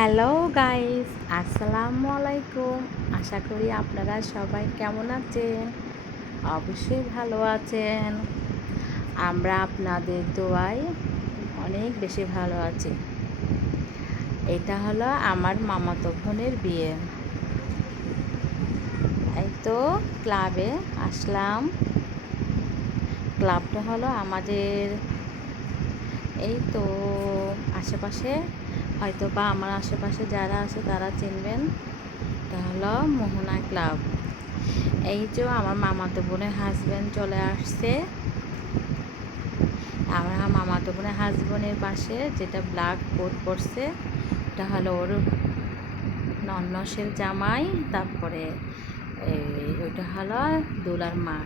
Hello guys, আসসালামু আলাইকুম। আশা করি আপনারা সবাই কেমন আছেন? অবশ্যই ভালো আছেন। আমরা আপনাদের দোয়ায় অনেক বেশি ভালো আছি। এটা হলো আমার মামাতো বোনের বিয়ে। এই তো ক্লাবে আসলাম। ক্লাবটা হলো আমাদের এই তো আশেপাশে, হয়তো বা আমার আশেপাশে যারা আছে তারা চিনবেন। এটা হলো মোহনা ক্লাব। এই যে আমার মামাতো বোনের হাজব্যান্ড চলে আসছে। আমার মামাতো বোনের হাজব্যান্ডের পাশে যেটা ব্ল্যাক কোট পরছে এটা হলো ওর ননসের জামাই, তারপরে ওইটা হলো দোলার মা।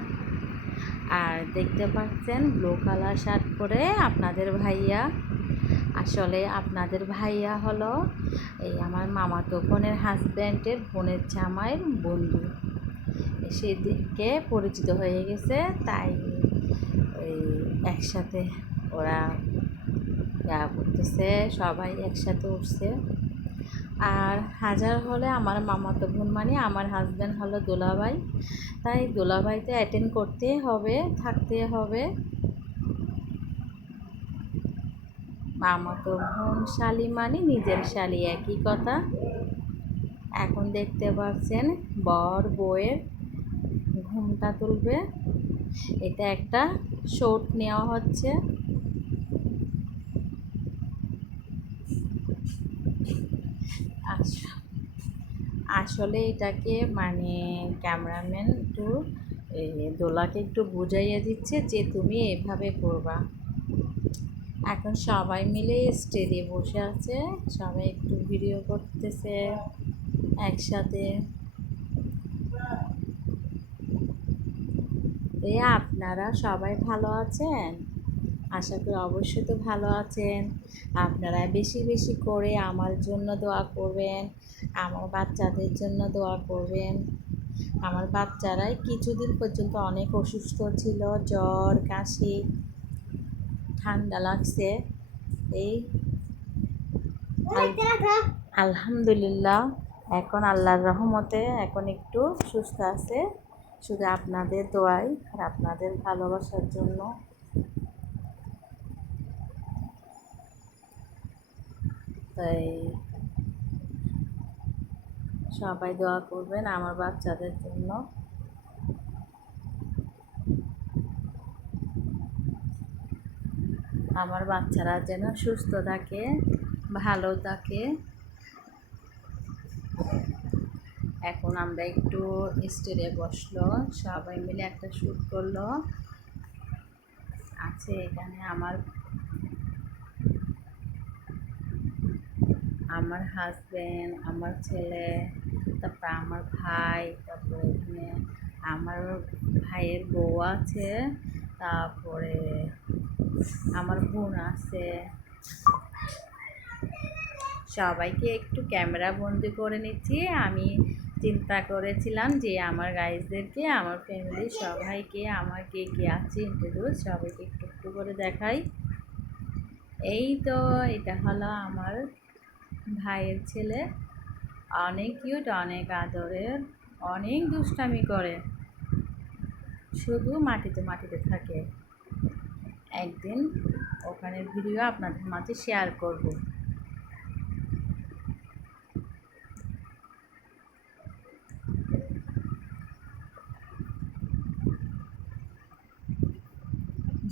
আর দেখতে পাচ্ছেন ব্লু কালার শার্ট পরে আপনাদের ভাইয়া। আসলে আপনাদের ভাইয়া হলো এই আমার মামাতো বোনের হাজব্যান্ডের বোনের জামাইয়ের বন্ধু। সেদিকে পরিচিত হয়ে গেছে, তাই ওই একসাথে ওরা করতেছে, সবাই একসাথে উঠছে। আর হাজার হলে আমার মামাতো বোন মানে আমার হাজব্যান্ড হলো দোলাভাই, তাই দোলাভাইতে অ্যাটেন্ড করতে হবে, থাকতে হবে। মামাতো বোন শালি মানে নিজের শালি, একই কথা। এখন দেখতে পাচ্ছেন বর বউয়ের ঘুমটা তুলবে, এটা একটা শট নেওয়া হচ্ছে। আচ্ছা, আসলে এটাকে মানে ক্যামেরাম্যান একটু দোলাকে একটু বুঝাইয়ে দিচ্ছে যে তুমি এভাবে করবা। এখন সবাই মিলে স্টেজে বসে আছে, সবাই একটু ভিডিও করতেছে একসাথে। আপনারা সবাই ভালো আছেন? আশা করি অবশ্যই তো ভালো আছেন। আপনারা বেশি বেশি করে আমার জন্য দোয়া করবেন, আমার বাচ্চাদের জন্য দোয়া করবেন। আমার বাচ্চারাই কিছুদিন পর্যন্ত অনেক অসুস্থ ছিল, জ্বর কাশি ঠান্ডা লাগছে। এই আলহামদুলিল্লাহ এখন আল্লাহর রহমতে এখন একটু সুস্থ আছে, শুধু আপনাদের দোয়াই আর আপনাদের ভালোবাসার জন্য। তাই সবাই দোয়া করবেন আমার বাচ্চাদের জন্য। আমার বাচ্চারা যেন সুস্থ থাকে, ভালো থাকে। এখন আমরা একটু স্টেজে বসলো, সবাই মিলে একটা শ্যুট করলো। আছে এখানে আমার আমার হাজব্যান্ড, আমার ছেলে, তারপর আমার ভাই, তারপরে এখানে আমার ভাইয়ের বউ আছে, তারপরে আমার বোন আছে। সবাইকে একটু ক্যামেরা বন্দি করে নিচ্ছি। আমি চিন্তা করেছিলাম যে আমার গাইজদেরকে, আমার ফ্যামিলি সবাইকে, আমার কে কে আছে ইন্ট্রোডিউস সবাইকে একটু একটু করে দেখাই। এই তো এটা হলো আমার ভাইয়ের ছেলে, অনেক কিউট, অনেক আদরের, অনেক দুষ্টামি করে, শুধু মাটিতে মাটিতে থাকে। একদিন ওখানে ভিডিও আপনাদের মাঝে শেয়ার করব।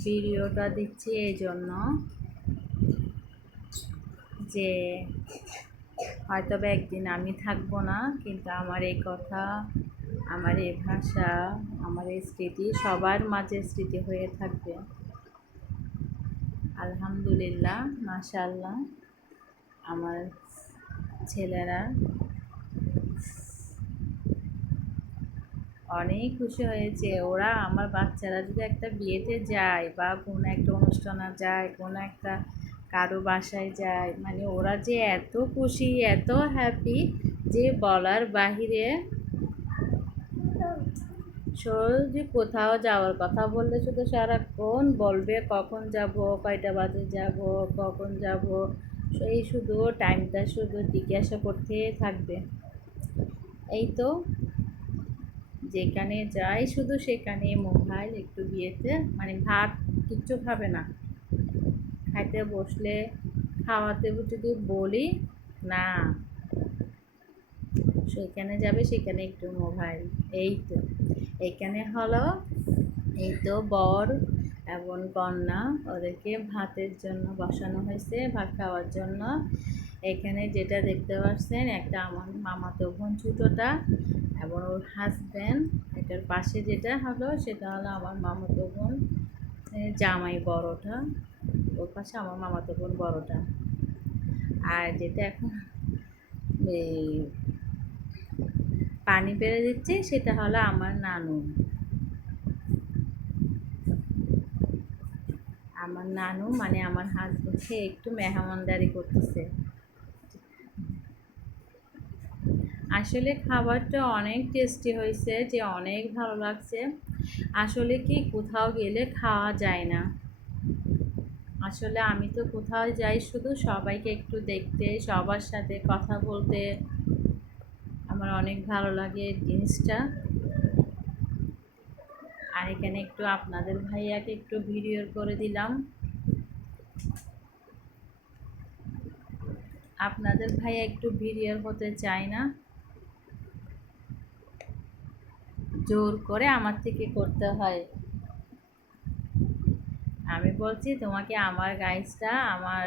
ভিডিওটা দিচ্ছি এই জন্য যে হয়তো একদিন আমি থাকবো না, কিন্তু আমার এই কথা, আমার এই ভাষা, আমার এই স্মৃতি সবার মাঝে স্মৃতি হয়ে থাকবে। আলহামদুলিল্লাহ, মাশাআল্লাহ, আমার ছেলেরা অনেক খুশি হয়েছে। ওরা আমার বাচ্চারা যদি একটা বিয়েতে যায় বা কোনো একটা অনুষ্ঠানে যায়, কোনো একটা কারো বাসায় যায়, মানে ওরা যে এত খুশি, এত হ্যাপি যে বলার বাহিরে। যে কোথাও যাওয়ার কথা বললে শুধু সারাক্ষণ বলবে কখন যাব, কয়টা বাজে যাব, কখন যাব, এই শুধু টাইমটা শুধু জিজ্ঞাসা করতে থাকবে। এই তো যেখানে যাই শুধু সেখানে মোবাইল, একটু বিয়েতে মানে ভাত কিচ্ছু খাবে না। খাইতে বসলে খাওয়াতে যদি বলি না, সেখানে যাবে সেখানে একটু মোবাইল। এই তো এখানে হলো, এই তো বর এবং কন্যা ওদেরকে ভাতের জন্য বসানো হয়েছে, ভাত খাওয়ার জন্য। এখানে যেটা দেখতে পাচ্ছেন একটা আমার মামাতো বোন ছোটোটা এবং ওর হাজব্যান্ড, এটার পাশে যেটা হলো সেটা হলো আমার মামাতো বোন জামাই বড়টা, ওর পাশে আমার মামাতো বোন বড়টা। আর যেটা এখন এই পানি পেরে দিচ্ছে সেটা হলো আমার নানু। আমার নানু মানে আমার হাজবেন্ডকে একটু মেহমানদারি করতেছে। আসলে খাবারটা অনেক টেস্টি হয়েছে, যে অনেক ভালো লাগছে। আসলে কি কোথাও গেলে খাওয়া যায় না। আসলে আমি তো কোথাও যাই শুধু সবাইকে একটু দেখতে, সবার সাথে কথা বলতে আমার অনেক ভালো লাগে জিনিসটা। আর এখানে একটু আপনাদের ভাইয়াকে একটু ভিডিও করে দিলাম। আপনাদের ভাইয়া একটু ভিডিও হতে চায় না, জোর করে আমার থেকে করতে হয়। আমি বলছি তোমাকে আমার গাইজটা, আমার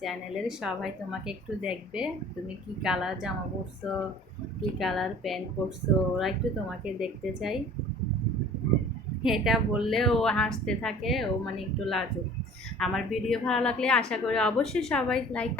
চ্যানেলের সবাই তোমাকে একটু দেখবে, তুমি কি কালার জামা পরছো, কি কালার প্যান্ট পরছো, ওরা একটু তোমাকে দেখতে চাই। এটা বললে ও হাসতে থাকে, ও মানে একটু লাজুক। আমার ভিডিও ভালো লাগলে আশা করি অবশ্যই সবাই লাইক